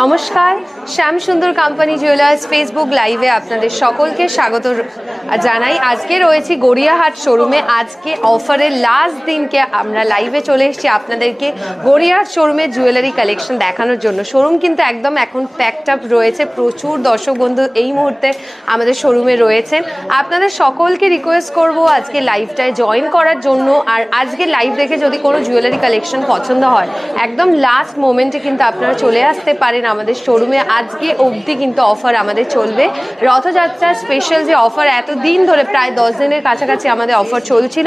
নমস্কার, শ্যাম সুন্দর company jewellers Facebook লাইভে আপনাদের সকলকে স্বাগত জানাই। আজকে রয়েছি গড়িয়াহাট শোরুমে। আজকে অফারের লাস্ট দিনকে আমরা লাইভে চলে এসেছি আপনাদেরকে গড়িয়াহাট শোরুমের জুয়েলারি কালেকশন দেখানোর জন্য। শোরুম কিন্তু একদম এখন প্যাকড আপ রয়েছে, প্রচুর দর্শক বন্ধু এই মুহূর্তে আমাদের শোরুমে রয়েছেন। আপনাদের সকলকে রিকোয়েস্ট করব আজকে লাইভটায় জয়েন করার জন্য। আর আজকে লাইভ দেখে যদি কোনো জুয়েলারি কালেকশন পছন্দ হয়, একদম লাস্ট মোমেন্টে কিন্তু আপনারা চলে আসতে পারেন আমাদের শোরুমে। আজকে অবধি কিন্তু অফার আমাদের চলবে, রথযাত্রার স্পেশাল যে অফার এতদিন ধরে প্রায় 10 দিনের কাছাকাছি আমাদের অফার চলছিল,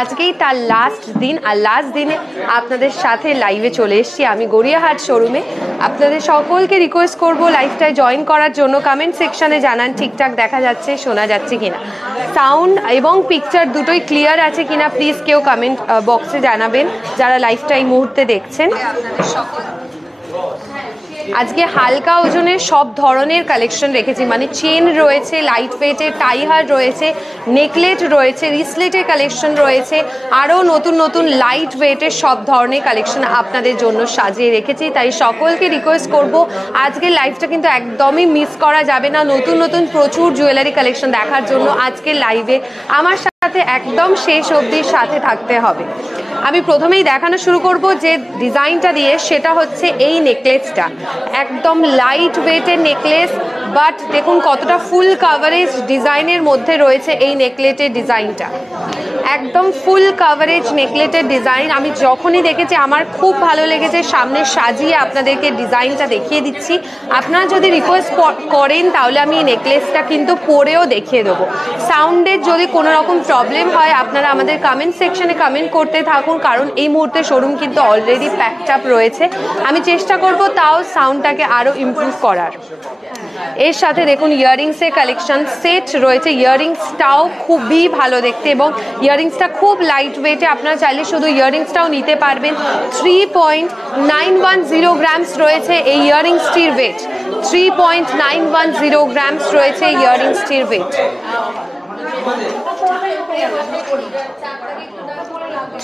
আজকেই তার লাস্ট দিন। আর লাস্ট দিনে আপনাদের সাথে লাইভে চলে এসেছি আমি গড়িয়াহাট শোরুমে। আপনাদের সকলকে রিকোয়েস্ট করব লাইভটায় জয়েন করার জন্য। কমেন্ট সেকশনে জানান ঠিকঠাক দেখা যাচ্ছে, শোনা যাচ্ছে কিনা, সাউন্ড এবং পিকচার দুটোই ক্লিয়ার আছে কিনা প্লিজ কেউ কমেন্ট বক্সে জানাবেন যারা লাইভটা এই মুহূর্তে দেখছেন। আজকে হালকা ওজনের সব ধরনের কালেকশন রেখেছি, মানে চেন রয়েছে, লাইট ওয়েটের টাইহার রয়েছে, নেকলেট রয়েছে, রিসলেটের কালেকশন রয়েছে, আরও নতুন নতুন লাইট ওয়েটের সব ধরনের কালেকশন আপনাদের জন্য সাজিয়ে রেখেছি। তাই সকলকে রিকোয়েস্ট করব আজকের লাইভটা কিন্তু একদমই মিস করা যাবে না। নতুন নতুন প্রচুর জুয়েলারি কালেকশন দেখার জন্য আজকের লাইভে আমার সাথে একদম শেষ অবধি সাথে থাকতে হবে। আমি প্রথমেই দেখানো শুরু করব যে ডিজাইনটা দিয়ে, সেটা হচ্ছে এই নেকলেসটা। একদম লাইট ওয়েটের নেকলেস, বাট দেখুন কতটা ফুল কাভারেজ ডিজাইনের মধ্যে রয়েছে এই নেকলেটের ডিজাইনটা। একদম ফুল কাভারেজ নেকলেটের ডিজাইন। আমি যখনই দেখেছি আমার খুব ভালো লেগেছে, সামনে সাজিয়ে আপনাদেরকে ডিজাইনটা দেখিয়ে দিচ্ছি। আপনারা যদি রিকোয়েস্ট করেন তাহলে আমি এই নেকলেসটা কিন্তু পরেও দেখিয়ে দেবো। সাউন্ডের যদি কোনো রকম প্রবলেম হয় আপনারা আমাদের কমেন্ট সেকশনে কমেন্ট করতে থাকুন, কারণ এই মুহূর্তে শোরুম কিন্তু অলরেডি প্যাকড আপ রয়েছে। আমি চেষ্টা করব তাও সাউন্ডটাকে আরও ইমপ্রুভ করার। এর সাথে দেখুন ইয়াররিংসের কালেকশন সেট রয়েছে। ইয়াররিংসটাও খুবই ভালো দেখতে এবং ইয়াররিংসটা খুব লাইট ওয়েটে। আপনারা চাইলে শুধু ইয়াররিংসটাও নিতে পারবেন। 3.910 গ্রামস রয়েছে এই ইয়াররিংসটির ওয়েট। 3.910 গ্রামস রয়েছে ইয়াররিংসটির ওয়েট।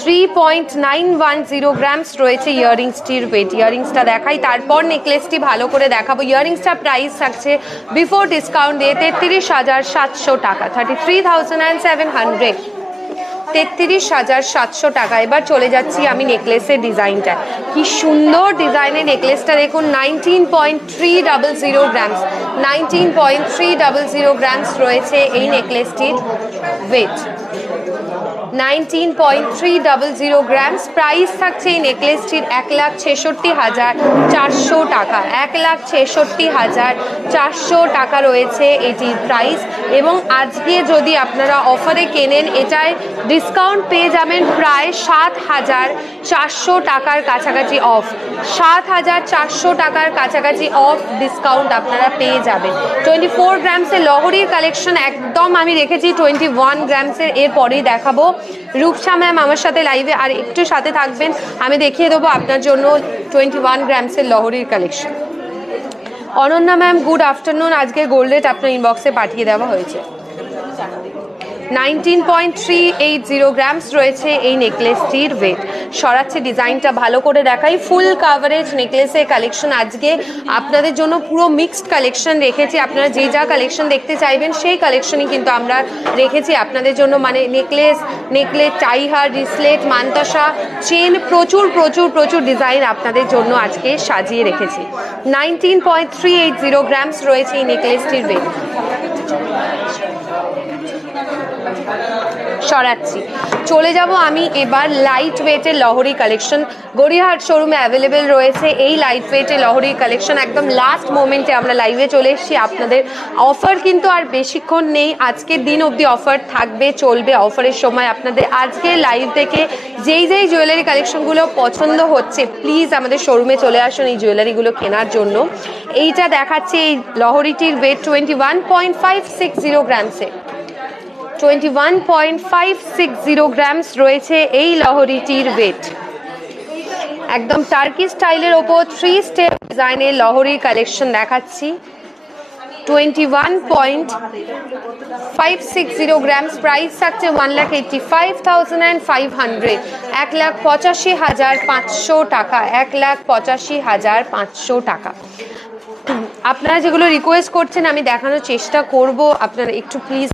3.910 গ্রামস রয়েছে ইয়াররিংসটির ওয়েট। ইয়াররিংসটা দেখাই, তারপর নেকলেসটি ভালো করে দেখাবো। ইয়াররিংসটা প্রাইস থাকছে বিফোর ডিসকাউন্ট দিয়ে 33,700 টাকা, 33,700, 33,700 টাকা। এবার চলে যাচ্ছি আমি নেকলেসের ডিজাইনটা। কি সুন্দর ডিজাইনের নেকলেসটা দেখুন। 19.300 গ্রামস, 19.300 গ্রামস রয়েছে এই নেকলেসটির ওয়েট। 19.300 গ্রামস। প্রাইস থাকছে এই নেকলেসটির 1,66,400 টাকা, 1,66,400 টাকা রয়েছে এটির প্রাইস। এবং আজকে যদি আপনারা অফারে কেনেন, এটায় ডিসকাউন্ট পেয়ে যাবেন প্রায় 7,400 টাকার কাছাকাছি অফ। 7,400 টাকার কাছাকাছি অফ ডিসকাউন্ট আপনারা পেয়ে যাবেন। 24 গ্রামসের লহরির কালেকশন একদম আমি রেখেছি 21 গ্রামসের। এরপরেই দেখাবো রূপসা ম্যাম আমার সাথে লাইভে, আর একটু সাথে থাকবেন, আমি দেখিয়ে দেবো আপনার জন্য 21 গ্রামসের লহরির collection. Ananya ma'am good afternoon. আজকে গোল্ড রেট আপনার ইনবক্সে পাঠিয়ে দেওয়া হয়েছে। 19.380 গ্রামস রয়েছে এই নেকলেসটির ওয়েট। সরাচ্ছে ডিজাইনটা ভালো করে দেখাই। ফুল কাভারেজ নেকলেসের কালেকশন আজকে আপনাদের জন্য পুরো মিক্সড কালেকশন রেখেছি। আপনারা যে যা কালেকশন দেখতে চাইবেন সেই কালেকশনই কিন্তু আমরা রেখেছি আপনাদের জন্য, মানে নেকলেস, টাইহার, রিসলেট, মানতাসা, চেন, প্রচুর প্রচুর প্রচুর ডিজাইন আপনাদের জন্য আজকে সাজিয়ে রেখেছি। 19.380 গ্রামস রয়েছে এই নেকলেসটির ওয়েট। সরাচ্ছি, চলে যাব আমি এবার লাইট ওয়েটের লহরি কালেকশন। গড়িয়াহাট শোরুমে অ্যাভেলেবেল রয়েছে এই লাইট ওয়েটের লহরির কালেকশন। একদম লাস্ট মোমেন্টে আমরা লাইভে চলে এসেছি আপনাদের। অফার কিন্তু আর বেশিক্ষণ নেই, আজকের দিন অবধি অফার থাকবে, চলবে। অফারের সময় আপনাদের আজকে লাইভ থেকে যেই জুয়েলারি কালেকশনগুলো পছন্দ হচ্ছে, প্লিজ আমাদের শোরুমে চলে আসুন এই জুয়েলারিগুলো কেনার জন্য। এইটা দেখাচ্ছে এই লহরিটির ওয়েট 21.560 গ্রামসে। 21.560 গ্রামস রয়েছে এই লহরিটির ওয়েট। একদম টার্কি স্টাইলের ওপর 3 স্টেপ ডিজাইনের লহরির কালেকশন দেখাচ্ছি। 21.560 গ্রামস, প্রাইস থাকছে 1,85,500, 1,85,500 টাকা, 1,85,500 টাকা। আপনারা যেগুলো রিকোয়েস্ট করছেন আমি দেখানোর চেষ্টা করব, আপনারা একটু প্লিজ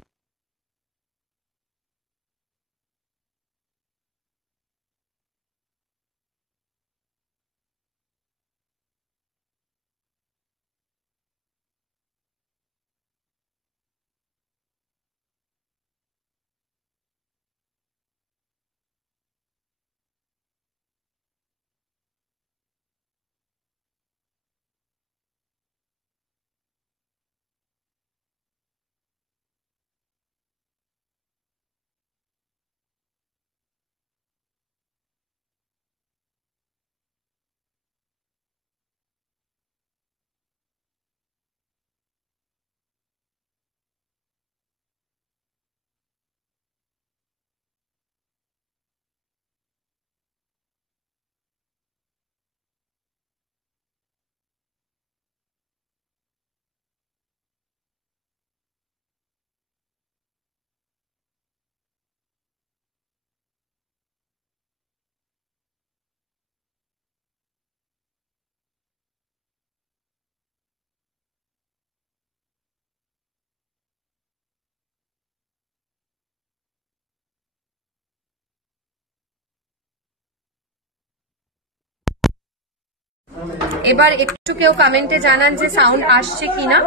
এবার একটু কেউ কমেন্টে জানান যে সাউন্ড আসছে কিনা,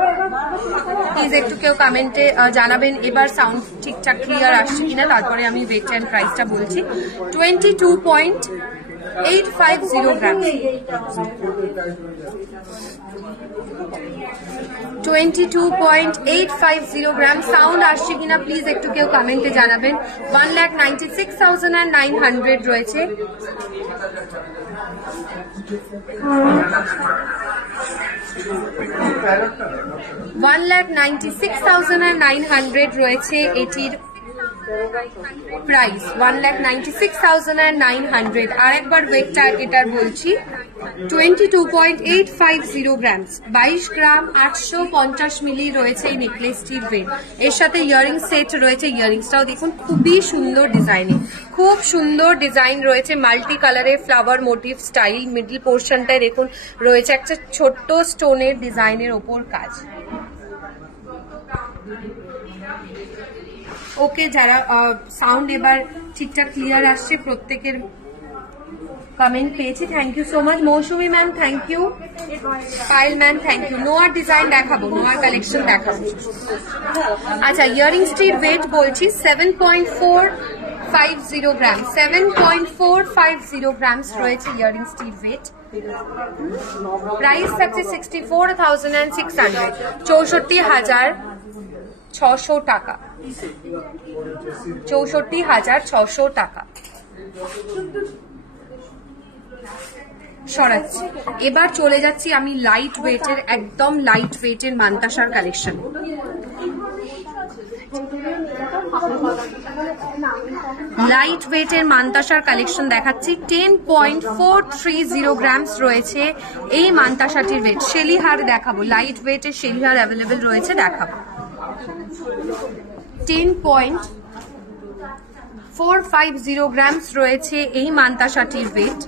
প্লিজ একটু কেউ কমেন্টে জানাবেন এবার সাউন্ড ঠিকঠাক ক্লিয়ার আসছে কিনা, তারপরে আমি ওয়েট এন্ড প্রাইসটা বলছি। 22.850 গ্রাম, 22.850 গ্রাম, সাউন্ড আসছে কিনা প্লিজ একটু কেউ কমেন্টে জানাবেন। 1,96,900 রয়েছে, 1,96,900 রয়েছে এটির প্রাইস, 1,96,900। আর একবার ওয়েটটা এটার বলছি, 22.850 গ্রামস, 22 গ্রাম 850 মিলি রয়েছে এই নেকলেসটির ওয়েট। এর সাথে ইয়ারিং সেট রয়েছে, ইয়ারিংসটাও দেখুন খুবই সুন্দর ডিজাইনে, খুব সুন্দর ডিজাইন রয়েছে, মাল্টি কালারের ফ্লাওয়ার মোটিভ স্টাইল। মিডল পোর্শনটায় দেখুন রয়েছে একটা ছোট্ট স্টোনের ডিজাইনের ওপর কাজ। ওকে, যারা সাউন্ড এবার ঠিকঠাক ক্লিয়ার আসছে প্রত্যেকের কমেন্ট পেয়েছি, thank you so much. Mousumi ma'am thank you, Payel ma'am thank you. নোয়ার ডিজাইন দেখাবো, নোয়ার কালেকশন দেখাবো। আচ্ছা, ইয়ারিংসটির ওয়েট বলছি 7.450 গ্রাম, 7.450 গ্রামস রয়েছে ইয়ারিংসটির ওয়েট। প্রাইস থাকছে 64,600, 64,600 টাকা, 64,600 টাকা। সরাচ্ছি, এবার চলে যাচ্ছি আমি লাইট ওয়েটের, একদম লাইট ওয়েটের মান্তাসার কালেকশন। লাইট ওয়েটের মান্তাসার কালেকশন দেখাচ্ছি। 10.430 গ্রামস রয়েছে এই মান্তাসাটির ওয়েট। শেলিহার দেখাবো, লাইট ওয়েটের শেলিহার অ্যাভেলেবেল রয়েছে, দেখাবো। 10.450 গ্রামস রয়েছে এই মান্তাসাটির ওয়েট।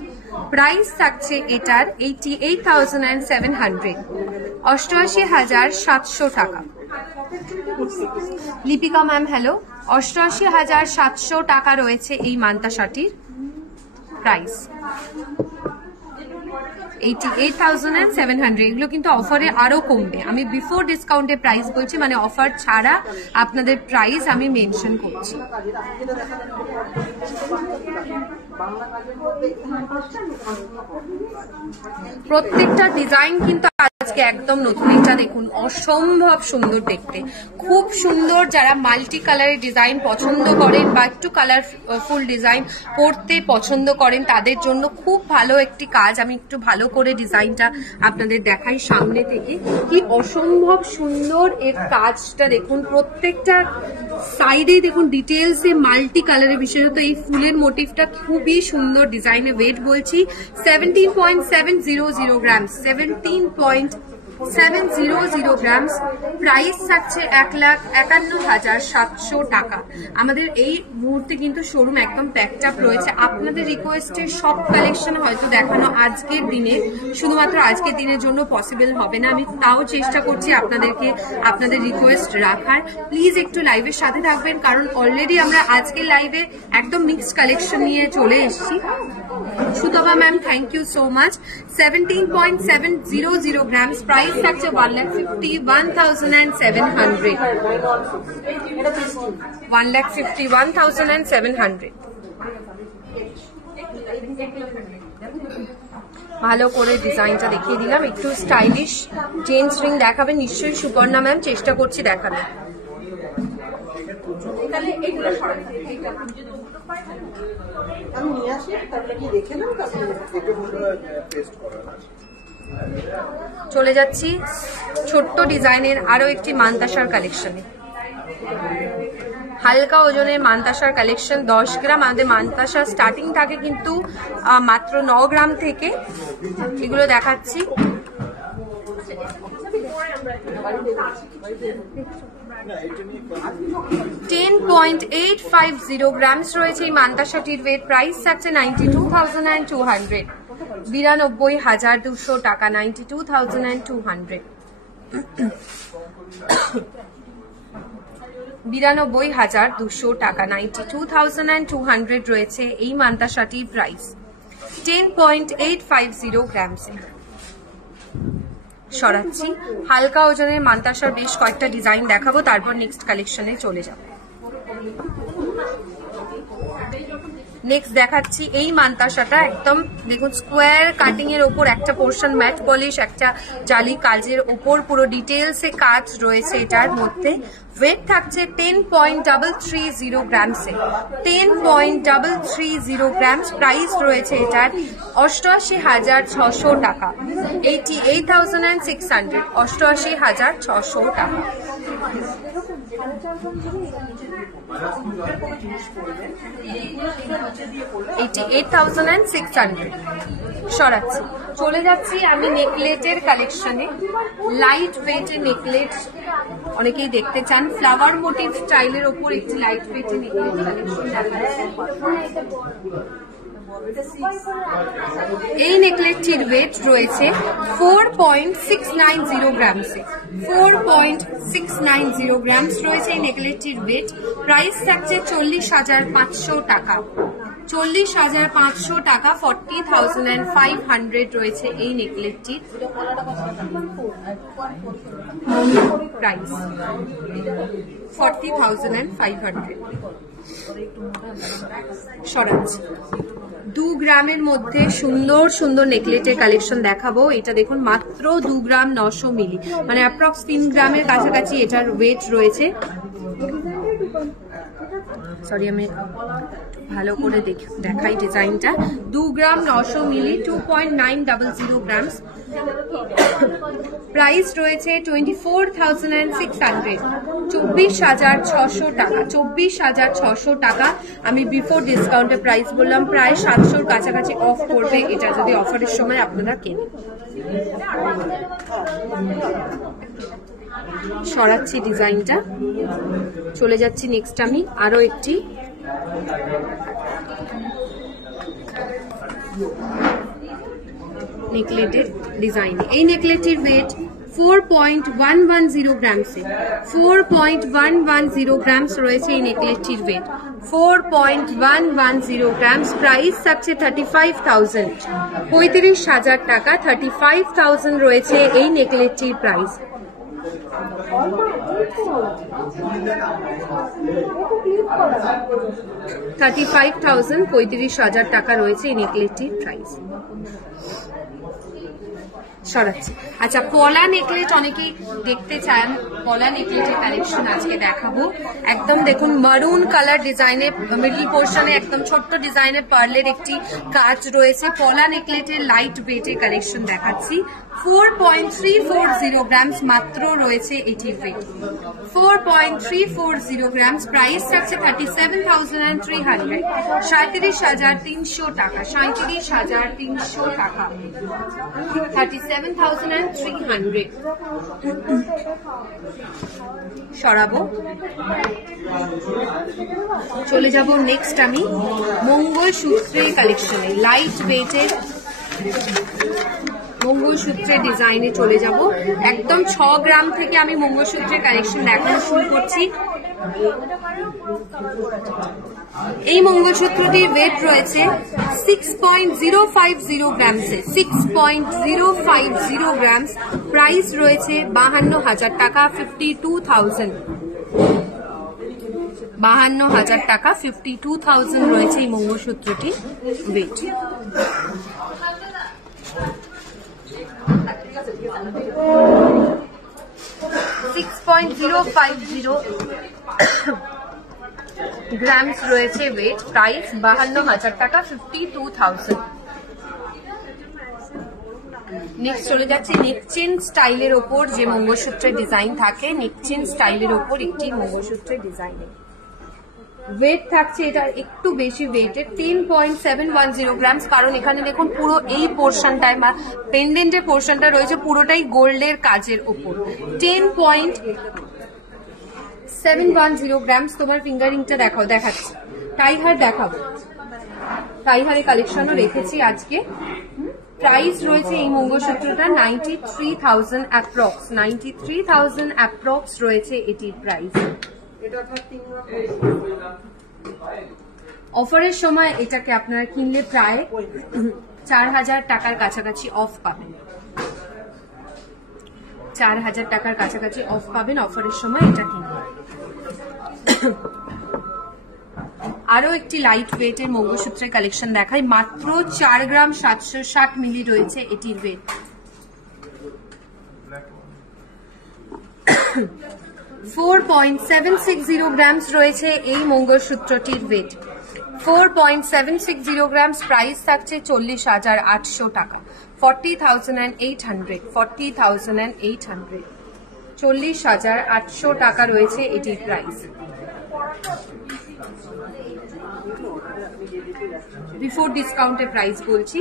প্রাইস থাকছে এটার 88,700, 88,700 টাকা। লিপিকা ম্যাম হ্যালো, 88,700 টাকা রয়েছে এই মান্তাসাটির প্রাইস, 88,700। এগুলো কিন্তু অফারে আরো কমবে, আমি বিফোর ডিসকাউন্টে প্রাইস বলছি, মানে অফার ছাড়া আপনাদের প্রাইস আমি মেনশন করছি। প্রত্যেকটা ডিজাইন কিন্তু আজকে একদম নতুন। এটা দেখুন অসম্ভব সুন্দর দেখতে, খুব সুন্দর। যারা মাল্টি কালারের ডিজাইন পছন্দ করেন বা একটু কালারফুল ডিজাইন পরতে পছন্দ করেন তাদের জন্য খুব ভালো একটি কাজ। আমি একটু ভালো করে ডিজাইনটা আপনাদের দেখাই সামনে থেকে, কি অসম্ভব সুন্দর এর কাজটা দেখুন। প্রত্যেকটা সাইডে দেখুন ডিটেলসে মাল্টি কালারের, বিশেষত এই ফুলের মোটিভটা খুবই সুন্দর ডিজাইনের। ওয়েট বলছি 17.700 গ্রাম, 17.700 700 গ্রামস, প্রাইস থাকছে 1,51,700 টাকা। আমাদের এই মুহূর্তে কিন্তু শোরুম একদম প্যাকড আপ রয়েছে। আপনাদের রিকোয়েস্টের সব কালেকশন হয়তো দেখানো আজকের দিনে, শুধুমাত্র আজকের দিনের জন্য পসিবল হবে না। আমি তাও চেষ্টা করছি আপনাদেরকে আপনাদের রিকোয়েস্ট রাখার। প্লিজ একটু লাইভের সাথে থাকবেন, কারণ অলরেডি আমরা আজকের লাইভে একদম মিক্সড কালেকশন নিয়ে চলে এসেছি। সুতবা ma'am, thank you so much. 17.700 grams, price থাকছে 1,51,700। 1,51,700। ভালো করে ডিজাইনটা দেখিয়ে দিলাম, একটু স্টাইলিশ চেইন রিং দেখাবেন নিশ্চয়ই সুপর্ণা ম্যাম, চেষ্টা করছি দেখানো। চলে যাচ্ছি ছোট্ট ডিজাইনের আরো একটি মানতাসার কালেকশনে। হালকা ওজনের মানতাসার কালেকশন 10 গ্রাম। আমাদের মানতাসা স্টার্টিং থাকে কিন্তু মাত্র 9 গ্রাম থেকে। এগুলো দেখাচ্ছি। $10.850 গ্রামস রয়েছে এই মানতাসাটির ওয়েট। প্রাইস থাকছে 92,200। 92,200 টাকা। 92,200। 92,200 টাকা। 92,200 রয়েছে এই মানতাসাটির প্রাইস। 10.850 গ্রামসে। সরাচ্ছি। হালকা ওজনের মানতাসার বেশ কয়েকটা ডিজাইন দেখাবো, তারপর নেক্সট কালেকশনে চলে যাব। নেক্সট দেখাচ্ছি এই মানতাসাটা, একদম দেখুন স্কোয়ার কাটিং এর ওপর একটা পোর্শন ম্যাট পলিশ, একটা জালি কাজের ওপর পুরো ডিটেলসে কাজ রয়েছে এটার মধ্যে। ওয়েট থাকছে 10.330 গ্রামসে। 10.330 গ্রামস। প্রাইস রয়েছে এটার 88,600 টাকা। 88,600। 88,600 টাকা। 88,600। সরাচ্ছি। চলে যাচ্ছি আমি নেকলেটের কালেকশনে। লাইট ওয়েটের নেকলেট অনেকেই দেখতে চান। ফ্লাওয়ার মোটিভ স্টাইলের ওপর একটি লাইট ওয়েটের নেকলেট কালেকশন দেখাচ্ছি। এই নেকলেটটির ওয়েট রয়েছে 4.690 গ্রামসে। 4.690 গ্রামস রয়েছে এই নেকলেটটির ওয়েট। প্রাইস থাকছে 40,500 টাকা। 40,500 টাকা। 40,500 রয়েছে এই নেকলেটটির প্রাইস। 40,500। সরাচ্ছি। 2 গ্রামের মধ্যে সুন্দর সুন্দর নেকলেটের কালেকশন দেখাবো। এটা দেখুন মাত্র 2 গ্রাম 900 মিলি, মানে অ্যাপ্রক্স 3 গ্রামের কাছাকাছি এটার ওয়েট রয়েছে। সরি, আমি ভালো করে দেখাই ডিজাইনটা। 2 গ্রাম 900 মিলি, 2.900 গ্রামস। প্রাইস রয়েছে 24,600। 24,600 টাকা। 24,600 টাকা। আমি বিফোর ডিসকাউন্টে প্রাইস বললাম, প্রায় 700-র কাছাকাছি অফ করবে এটা যদি অফারের সময় আপনারা কেনেন। সরাচ্ছি ডিজাইনটা। চলে যাচ্ছি নেক্সট আমি আরো একটি নেকলেটের ডিজাইন। এই নেকলেটের ওয়েট 4.110 গ্রামসে। 4.110 গ্রামস রয়েছে এই নেকলেটটির ওয়েট। 4.110 গ্রামস। প্রাইস থাকছে 35,000। 35,000 টাকা। 35,000 রয়েছে এই নেকলেটটির প্রাইস। 35,000। 35,000 টাকা রয়েছে এই নেকলেটটির প্রাইস। সরাচ্ছি। আচ্ছা, পলা নেকলেট অনেকেই দেখতে চান। পলা নেকলেটের কালেকশন আজকে দেখাবো। একদম দেখুন মারুন কালার ডিজাইনে, মিডল পোর্শনে একদম ছোট্ট ডিজাইনের পার্লের একটি কাজ রয়েছে। পলা নেকলেটের লাইট ওয়েটের কালেকশন দেখাচ্ছি। 4.340 গ্রামস মাত্র রয়েছে এটির ওয়েট। 4.340 গ্রামস, প্রাইস থাকছে 37,300, 37,300 টাকা, 37,300 টাকা, 37,300। সরাবো, চলে যাব নেক্সট আমি মঙ্গলসূত্রের কালেকশনে, লাইট ওয়েটের মঙ্গলসূত্রের ডিজাইনে চলে যাব। একদম 6 গ্রাম থেকে আমি মঙ্গলসূত্রের কালেকশন দেখানো শুরু করছি। এই মঙ্গলসূত্রটির ওয়েট রয়েছে 6.050 গ্রামসে, 6.050 গ্রামস, প্রাইস রয়েছে 52,000 টাকা, 52,000, 52,000 টাকা, 52,000 রয়েছে এই মঙ্গলসূত্রটির ওয়েট। গ্রামস রয়েছে ওয়েট, প্রাইস 52,000 টাকা, 52,000। নেক্সট চলে যাচ্ছে নেকচেন স্টাইলের ওপর যে মঙ্গলসূত্রের ডিজাইন থাকে, নেকচেন স্টাইলের ওপর একটি মঙ্গলসূত্রের ডিজাইনে ওয়েট থাকছে এটা একটু বেশি ওয়েটের, 10.710 গ্রামস, কারণ এখানে দেখুন পুরো এই পোর্শনটায় বা পেন্ডেন্টের পোর্শনটা রয়েছে পুরোটাই গোল্ডের কাজের ওপর। 10.710 গ্রামস। তোমার ফিঙ্গারিংটা দেখাচ্ছি, টাইহার দেখাবো, টাইহারের কালেকশনও রেখেছি আজকে। প্রাইস রয়েছে এই মঙ্গলসূত্রটা 93,000 অ্যাপ্রক্স, 93,000 অ্যাপ্রক্স রয়েছে এটির প্রাইস। অফারের সময় এটাকে আপনারা কিনলে প্রায় 4,000 টাকার কাছাকাছি অফ পাবেন, 4,000 টাকার কাছাকাছি অফ পাবেন অফারের সময় এটা কিনলে। আরো একটি লাইট ওয়েটের মঙ্গলসূত্রের কালেকশন দেখাই, মাত্র 4 গ্রাম 760 মিলি রয়েছে এটির ওয়েট। 4.760 গ্রামস রয়েছে এই মঙ্গলসূত্রটির ওয়েট, 4.760 গ্রামস, প্রাইস থাকছে 40,800 টাকা, 40,800, 40,800, 40,800 টাকা রয়েছে এটির প্রাইস। বিফোর ডিসকাউন্টের প্রাইস বলছি,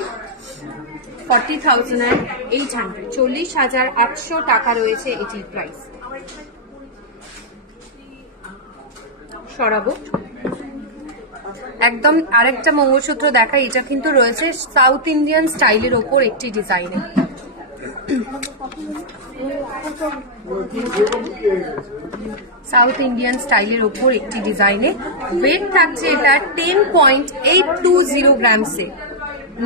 40,800, 40,800 টাকা রয়েছে এটির প্রাইস। সরাবো, একদম আরেকটা মঙ্গলসূত্র দেখা, এটা কিন্তু রয়েছে সাউথ ইন্ডিয়ান স্টাইলের ওপর একটি ডিজাইনে, সাউথ ইন্ডিয়ান স্টাইলের ওপর একটি ডিজাইনে ওয়েট থাকছে এটা 10.820 গ্রামসে,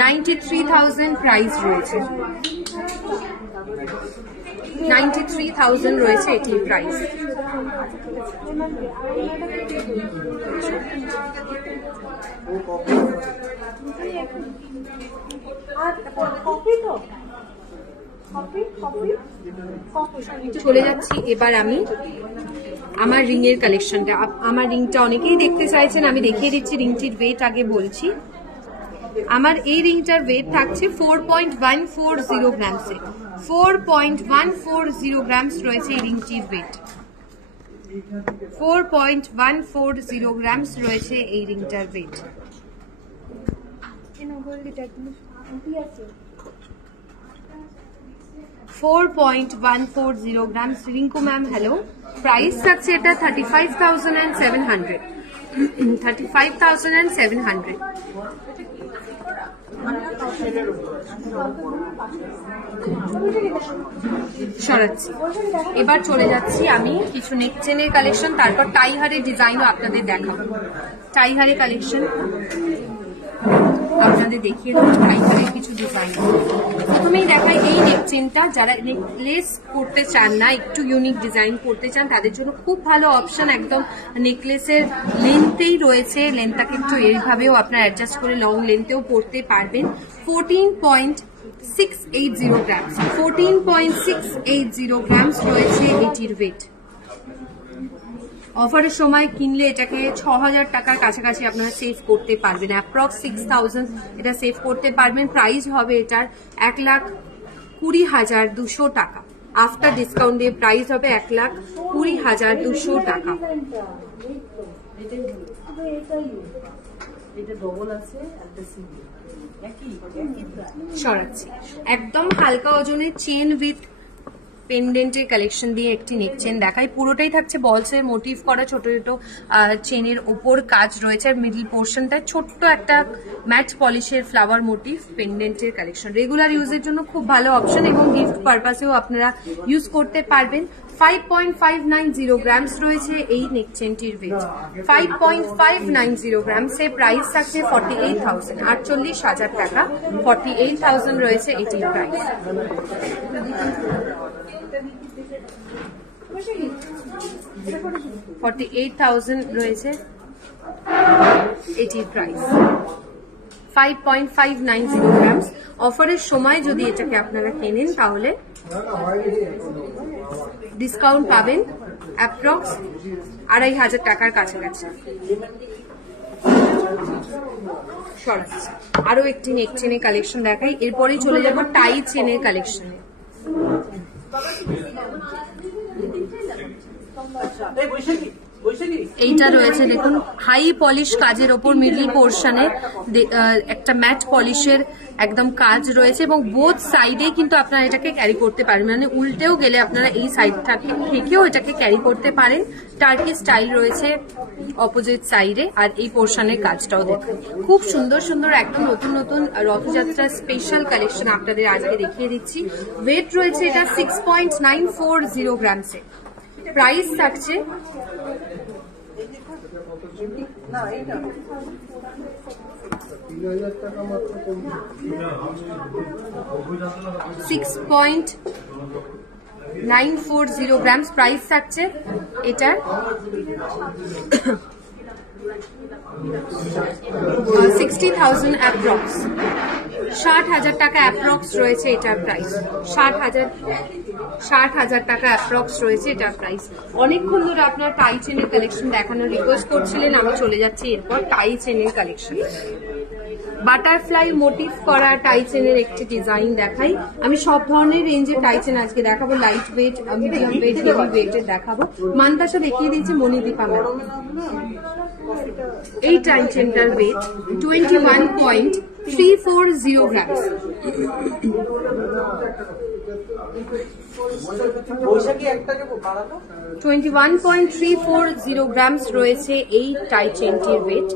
93,000 প্রাইস রয়েছে, 93,000 রয়েছে এটির প্রাইস। চলে যাচ্ছি এবার আমি আমার রিং এর কালেকশনটা। আমার রিংটা অনেকেই দেখতে চাইছেন, আমি দেখিয়ে দিচ্ছি রিংটির ওয়েট আগে বলছি। আমার এই রিংটার ওয়েট থাকছে 4.140 গ্রামসে, 4.140 গ্রামস রয়েছে এই রিংটির ওয়েট, 4.140 গ্রামস রয়েছে এই রিংটার weight. 4.140 grams. Rinku ma'am hello, price থাকছে এটা 35,700, 35,700। সরাচ্ছি, এবার চলে যাচ্ছি আমি কিছু নেকচেনের কালেকশন, তারপর টাইহারের ডিজাইনও আপনাদের দেখাবো। টাইহারের কালেকশন আপনাদের দেখিয়ে দেবো, টাইহারের কিছু ডিজাইন। প্রথমেই দেখাই এই নেকচেনটা, যারা নেকলেস করতে চান না, একটু ইউনিক ডিজাইন করতে চান, তাদের জন্য খুব ভালো অপশন। একদম নেকলেসের লেন্থেই রয়েছে, লেন্থটাকে একটু এইভাবেও আপনারা অ্যাডজাস্ট করে লং লেন্থেও পরতে পারবেন। 14.680 গ্রামস, 14.680 গ্রামস রয়েছে এটির ওয়েট। অফারের সময় কিনলে এটাকে 6,000 টাকার কাছাকাছি আপনারা সেভ করতে পারবেন, অ্যাপ্রক্স 6,000 এটা সেভ করতে পারবেন। প্রাইস হবে এটার 20,200 টাকা। আফটার ডিসকাউন্ট দিয়ে প্রাইস হবে 1,20,200 টাকা। সরাচ্ছি একদম হালকা ওজনের চেন উইথ পেন্ডেন্টের কালেকশন দিয়ে একটি নেক চেন দেখাই। পুরোটাই থাকছে বলসের মোটিভ করা, ছোট ছোট চেনের ওপর কাজ রয়েছে আর মিডল পোর্শনটায় ছোট্ট একটা ম্যাট পলিশের ফ্লাওয়ার মোটিভ পেন্ডেন্টের কালেকশন। রেগুলার ইউজের জন্য খুব ভালো অপশন এবং গিফট পারপাসেও আপনারা ইউজ করতে পারবেন। 5.590 গ্রামস রয়েছে এই নেক চেনটির ওয়েট। 5.590 গ্রামসের প্রাইস থাকছে 48,000, 48,000 টাকা। 48,000 রয়েছে এটির প্রাইস। 48,000 রয়েছে এটির প্রাইস। 5.590 গ্রামস। অফারের সময় যদি এটাকে আপনারা কেনেন তাহলে ডিসকাউন্ট পাবেন অ্যাপ্রক্স 2,500 টাকার কাছাকাছি। সরাচ্ছি আরো একটি নেক চেনের কালেকশন দেখাই, এরপরেই চলে যাব টাই চেনের কালেকশনে। এইটা রয়েছে দেখুন হাই পলিশ কাজের ওপর মিডল পোর্শনে একটা ম্যাট পলিশের একদম কাজ রয়েছে এবং বোথ সাইডে কিন্তু আপনারা এটাকে ক্যারি করতে পারেন, মানে উল্টেও গেলে আপনারা এই সাইড থেকেও এটাকে ক্যারি করতে পারেন। টার্কি স্টাইল রয়েছে অপোজিট সাইডে আর এই পোর্শনের কাজটাও দেখুন খুব সুন্দর সুন্দর একদম নতুন নতুন রথযাত্রার স্পেশাল কালেকশন আপনাদের আজকে দেখিয়ে দিচ্ছি। ওয়েট রয়েছে এটা 6.940 গ্রামসে। প্রাইস থাকছে 6.940 গ্রামস। প্রাইস থাকছে এটার 60,000 অ্যাপ্রক্স। 60,000 টাকা অ্যাপ্রক্স রয়েছে এটার প্রাইস। 60,000 টাকা অ্যাপ্রক্স রয়েছে এটার প্রাইস। অনেকক্ষণ ধরে আপনার টাই চেনের কালেকশন দেখানোর রিকোয়েস্ট করছিলেন, আমি চলে যাচ্ছি এরপর টাই চেনের কালেকশন। বাটারফ্লাই মোটিভ করা টাই চেনের একটি ডিজাইন দেখাই। আমি সব ধরনের রেঞ্জের টাই চেন আজকে দেখাবো, light weight, medium weight, heavy ওয়েটের দেখাবো। মান্তাসা দেখিয়ে দিয়েছে মনিদীপা ম্যাম। এই টাই চেনটার ওয়েট 21.340 গ্রামস। 21.340 গ্রামস রয়েছে এই টাই চেনটির ওয়েট।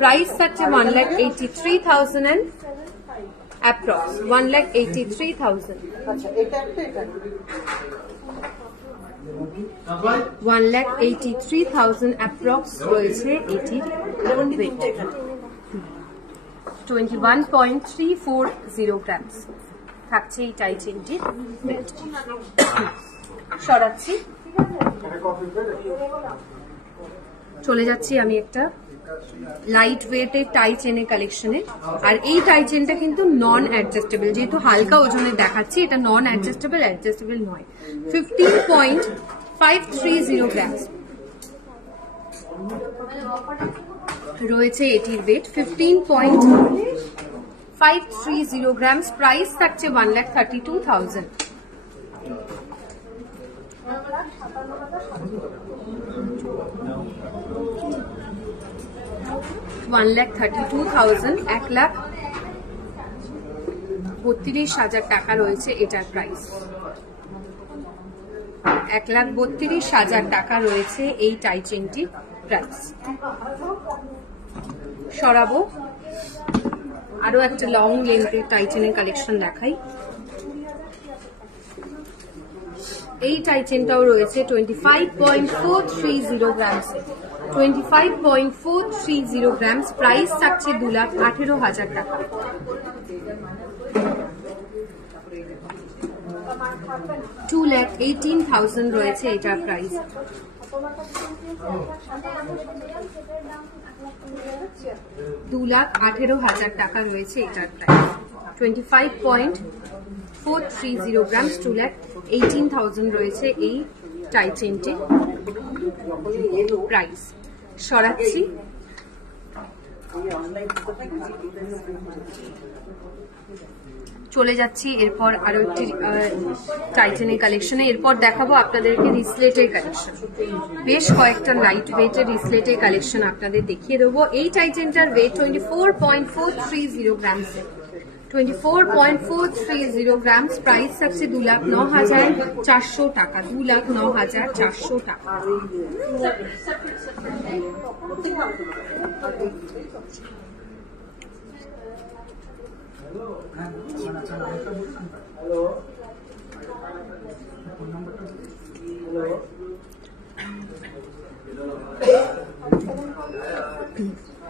প্রাইস থাকছে 1,83,000 এন্ড অ্যাপ্রক্স 1,83,000। 1,83,000 অ্যাপ্রক্স রয়েছে এটির ওয়েট। 21.340 গ্রামস থাকছে এই টাই চেনটির ওয়েট। সরাচ্ছি চলে যাচ্ছি আমি একটা লাইট ওয়েটের টাই চেনের কালেকশনে। আর এই টাই চেনটা কিন্তু নন অ্যাডজাস্টেবল, যেহেতু হালকা ওজনের দেখাচ্ছি এটা নন অ্যাডজাস্টেবল, অ্যাডজাস্টেবল নয়। 15.530 গ্রামস রয়েছে এটির ওয়েট। 15.530 গ্রামস। প্রাইস থাকছে 1,32,000। 1,32,000, 1,32,000 টাকা রয়েছে এটার প্রাইস। 1,32,000 টাকা রয়েছে এই টাই চেনটির প্রাইস। সরাবো আরো একটা লং লেন্থের টাই চেনের কালেকশন দেখাই। এই টাই চেনটাও রয়েছে 25.430 গ্রামসে। 25.430 গ্রামস। প্রাইস থাকছে 2,18,000 টাকা। 2,18,000 রয়েছে এটার প্রাইস। 2,18,000 টাকা রয়েছে এটার প্রাইস। 25.430 গ্রামস। 2,18,000 রয়েছে এই টাই চেনটির প্রাইস। সরাচ্ছি চলে যাচ্ছি এরপর আরো একটি টাইটানের কালেকশনে। এরপর দেখাবো আপনাদেরকে রিসলেটের কালেকশন। বেশ কয়েকটা লাইট ওয়েটের রিসলেটের কালেকশন আপনাদের দেখিয়ে দেবো। এই টাইটানটার ওয়েট 24.430 গ্রামস, 24.430 গ্রামস। প্রাইস থাকছে 2,09,400 টাকা, 2,09,400 টাকা।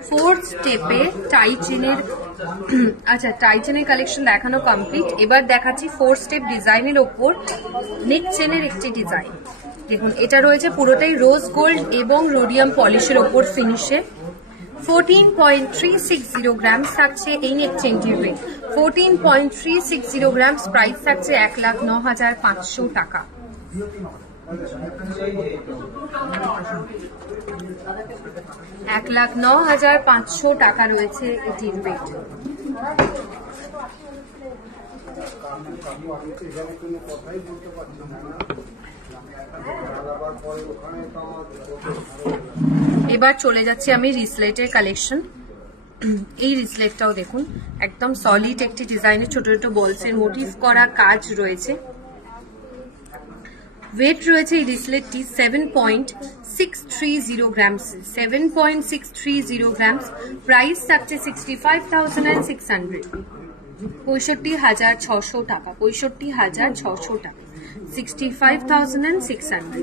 ফোর্থ স্টেপে টাইটেনের টাইটেনের কালেকশন দেখানো কমপ্লিট। এবার দেখাচ্ছি ফোর স্টেপ ডিজাইনের ওপর নেক চেনের একটি ডিজাইন। দেখুন এটা রয়েছে পুরোটাই রোজ গোল্ড এবং রোডিয়াম পলিশের ওপর ফিনিশে। 14.360 গ্রামস থাকছে এই নেক চেনটির ওয়েট, 14.360 গ্রামস। প্রাইস থাকছে 1,09,500 টাকা। $1,09,500 রয়েছে এটির ওয়েট। এবার চলে যাচ্ছি আমি রিসলেটের কালেকশন। এই রিসলেটটাও দেখুন একদম সলিড একটি ডিজাইনের ছোট ছোট বলসের মোটিভ করা কাজ রয়েছে। ওয়েট রয়েছে এই রিসলেটটি 7.630 গ্রামস, 7.630 গ্রামস। প্রাইস থাকছে 65,600, 65,600 টাকা, 65,600 টাকা, 65,600।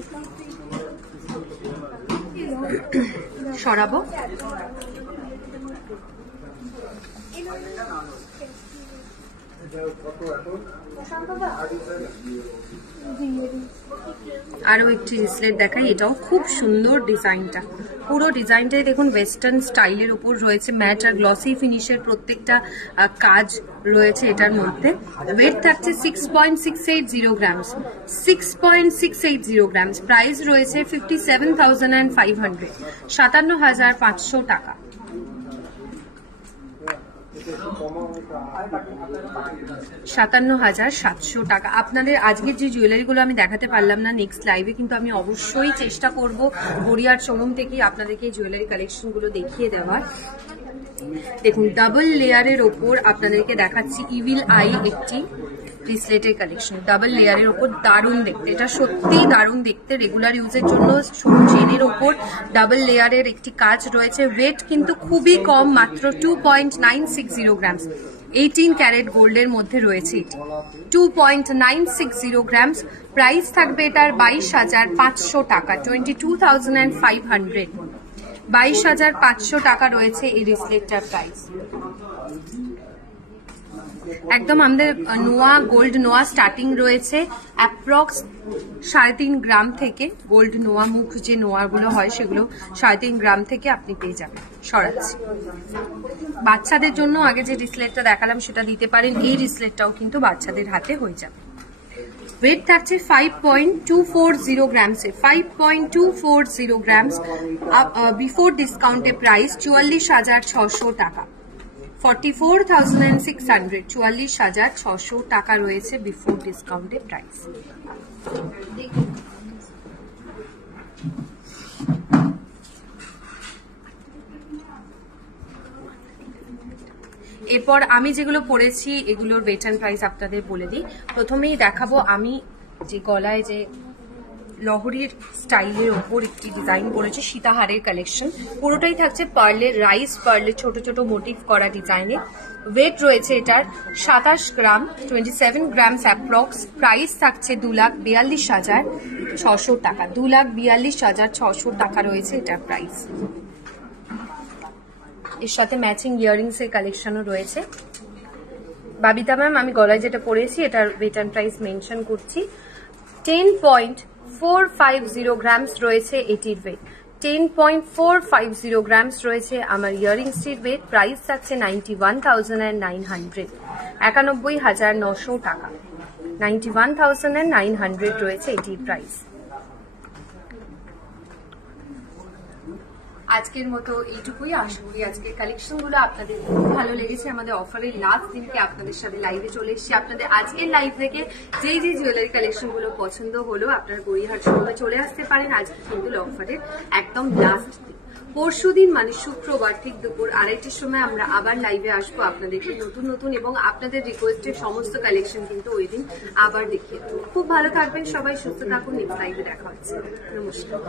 সরাবো। আরো একটি রিসলেট দেখাই, এটাও খুব সুন্দর ডিজাইনটা। পুরো ডিজাইনটাই দেখুন ওয়েস্টার্ন স্টাইলের উপর রয়েছে, ম্যাট আর গ্লসি ফিনিশের প্রত্যেকটা কাজ রয়েছে এটার মধ্যে। ওয়েট থাকছে 6.680 গ্রামস, 6.680 গ্রামস। প্রাইস রয়েছে 57,500, 57,500 টাকা। $57,700 টাকা। আপনাদের আজকের যে জুয়েলারিগুলো আমি দেখাতে পারলাম না, নেক্সট লাইভে কিন্তু আমি অবশ্যই চেষ্টা করব গড়িয়ার শোরুম থেকে আপনাদেরকে জুয়েলারি কালেকশনগুলো দেখিয়ে দেওয়ার। দেখুন ডাবল লেয়ারের ওপর আপনাদেরকে দেখাচ্ছি ইভিল আই একটি রিসলেটের কালেকশন। ডাবল লেয়ারের ওপর দারুণ দেখতে, এটা সত্যিই দারুণ দেখতে। রেগুলার ইউজের জন্য চেনের ওপর ডাবল লেয়ারের একটি কাজ রয়েছে। ওয়েট কিন্তু খুবই কম, মাত্র 2.960 গ্রামস। 18 ক্যারেট গোল্ডের মধ্যে রয়েছে এটি, 2.960 গ্রামস। প্রাইস থাকবে এটার 22,500 টাকা, 22,500, 22,500 টাকা রয়েছে এই রিসলেটটার প্রাইস। একদম আমাদের নোয়া গোল্ড নোয়া স্টার্টিং রয়েছে অ্যাপ্রক্স 3.5 গ্রাম থেকে। গোল্ড নোয়া মুখ যে নোয়াগুলো হয় সেগুলো 3.5 গ্রাম থেকে আপনি পেয়ে যাবেন। সরাচ্ছি। বাচ্চাদের জন্য আগে যে রিসলেটটা দেখালাম সেটা দিতে পারেন, এই রিসলেটটাও কিন্তু বাচ্চাদের হাতে হয়ে যাবে। ওয়েট থাকছে 5.240 গ্রামসে, 5.240 গ্রামস। বিফোর ডিসকাউন্টে প্রাইস 44,600 টাকা, 44,600, 44,600 টাকা রয়েছে বিফোর ডিসকাউন্টে প্রাইস। এরপর আমি যেগুলো পরেছি এগুলোর ওয়েট এন্ড প্রাইস আপনাদের বলে দিই। প্রথমেই দেখাবো আমি যে গলায় যে লহরির স্টাইলের ওপর একটি ডিজাইন করেছে, সীতাহারের কালেকশন। পুরোটাই থাকছে পার্লের, রাইস পার্লের ছোট ছোট মোটিভ করা ডিজাইনে। ওয়েট রয়েছে এটার 27 গ্রাম, 27 গ্রামস অ্যাপ্রক্স। প্রাইস থাকছে 2,42,600 টাকা, 2,42,600 টাকা রয়েছে এটার প্রাইস। এর সাথে ম্যাচিং ইয়াররিংস এর কালেকশনও রয়েছে। বাবিতা ম্যাম, আমি গলায় যেটা পরেছি এটার ওয়েট এন্ড প্রাইস মেনশন করছি। 10.450 গ্রামস রয়েছে এটির ওয়েট, 10.450 গ্রামস রয়েছে আমার ইয়াররিংসটির ওয়েট। প্রাইস থাকছে 91,900, 91,900 টাকা, 91,900 রয়েছে এটির প্রাইস। আজকের মতো এইটুকুই। আশা করি আজকের কালেকশনগুলো আপনাদের খুব ভালো লেগেছে। আমাদের অফারের লাস্ট দিনকে আপনাদের সাথে লাইভে চলে এসেছি। আপনাদের আজকের লাইভ থেকে যেই জুয়েলারি কালেকশনগুলো পছন্দ হলো আপনারা গড়িয়াহাট শোরুমে চলে আসতে পারেন। আজকে কিন্তু অফারের একদম লাস্ট দিন। পরশুদিন মানে শুক্রবার ঠিক দুপুর 2:30টার সময় আমরা আবার লাইভে আসবো আপনাদেরকে নতুন এবং আপনাদের রিকোয়েস্টের সমস্ত কালেকশন কিন্তু ওই দিন আবার দেখিয়ে দেবো। খুব ভালো থাকবেন সবাই, সুস্থ থাকুন। নেক্সট লাইভে দেখা হচ্ছে। নমস্কার।